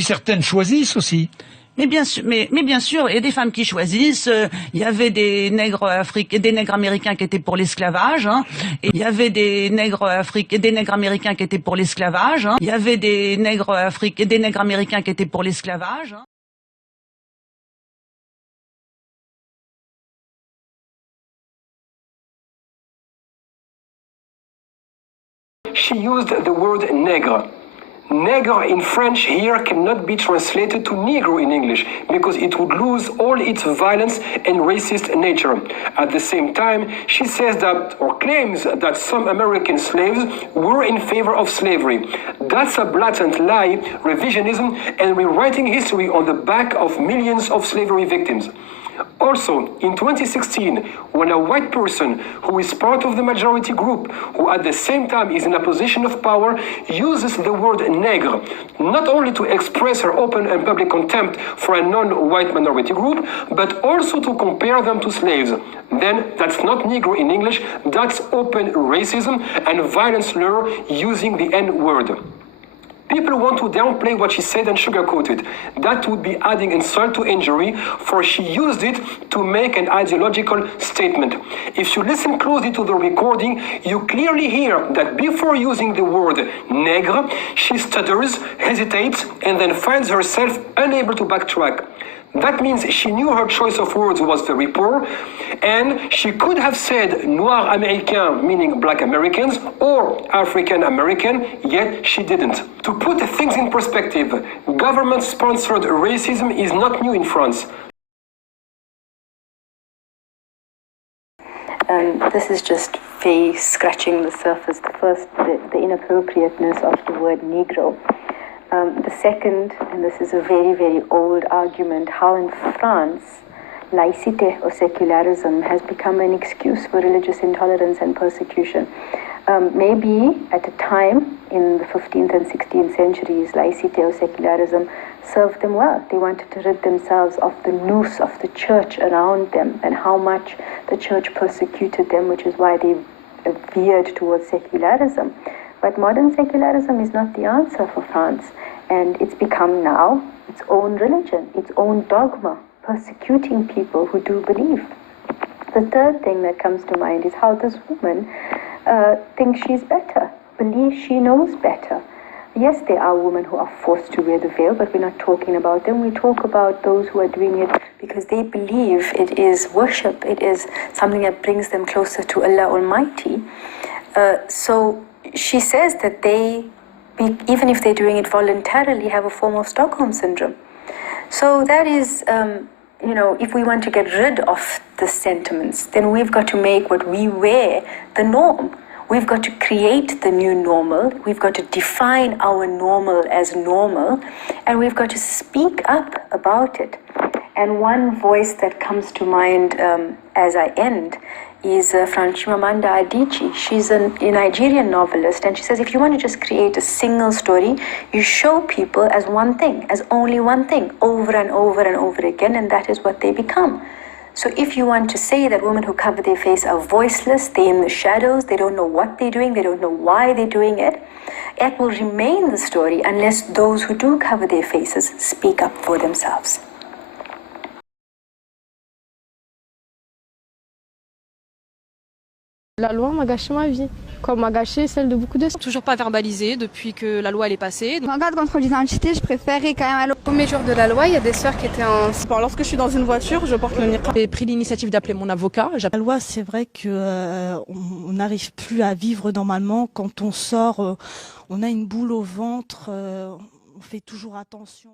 Puis certaines choisissent aussi. Mais bien sûr, il y a des femmes qui choisissent. Il y avait des nègres des nègres américains qui étaient pour l'esclavage. Hein, et il y avait des nègres américains qui étaient pour l'esclavage. Hein, il y avait des nègres américains qui étaient pour l'esclavage. Hein. She used the word nègre. Nègre in French here cannot be translated to Negro in English because it would lose all its violence and racist nature. At the same time, she says that, or claims that some American slaves were in favor of slavery. That's a blatant lie, revisionism, and rewriting history on the back of millions of slavery victims. Also, in 2016, when a white person who is part of the majority group, who at the same time is in a position of power, uses the word nègre, not only to express her open and public contempt for a non-white minority group, but also to compare them to slaves, then that's not Negro in English, that's open racism and violent slur using the N-word. People want to downplay what she said and sugarcoat it. That would be adding insult to injury, for she used it to make an ideological statement. If you listen closely to the recording, you clearly hear that before using the word nègre, she stutters, hesitates, and then finds herself unable to backtrack. That means she knew her choice of words was very poor, and she could have said Noir Américain, meaning black Americans, or African American, yet she didn't. To put things in perspective, government-sponsored racism is not new in France. This is just Faye scratching the surface. The first, the inappropriateness of the word Negro. The second, and this is a very, very old argument, how in France, laïcité or secularism has become an excuse for religious intolerance and persecution. Maybe at a time in the 15th and 16th centuries, laïcité or secularism served them well. They wanted to rid themselves of the noose of the church around them and how much the church persecuted them, which is why they veered towards secularism. But modern secularism is not the answer for France, and it's become now its own religion, its own dogma, persecuting people who do believe. The third thing that comes to mind is how this woman thinks she's better, believes she knows better. Yes, there are women who are forced to wear the veil, but we're not talking about them. We talk about those who are doing it because they believe it is worship, it is something that brings them closer to Allah Almighty. So she says that they, even if they're doing it voluntarily, have a form of Stockholm Syndrome. So that is, if we want to get rid of the sentiments, then we've got to make what we wear the norm. We've got to create the new normal. We've got to define our normal as normal, and we've got to speak up about it. And one voice that comes to mind as I end is Chimamanda Adichie. She's a Nigerian novelist, and she says if you want to just create a single story, you show people as one thing, as only one thing, over and over and over again, and that is what they become. So if you want to say that women who cover their face are voiceless, they're in the shadows, they don't know what they're doing, they don't know why they're doing it, it will remain the story unless those who do cover their faces speak up for themselves. La loi m'a gâché ma vie, comme m'a gâché celle de beaucoup de... Toujours pas verbalisé depuis que la loi elle est passée. En cas de contrôle d'identité, je préférais quand même aller... Au premier jour de la loi, il y a des sœurs qui étaient en... Lorsque je suis dans une voiture, je porte le niqab. J'ai pris l'initiative d'appeler mon avocat. La loi, c'est vrai que on n'arrive plus à vivre normalement. Quand on sort, on a une boule au ventre, on fait toujours attention.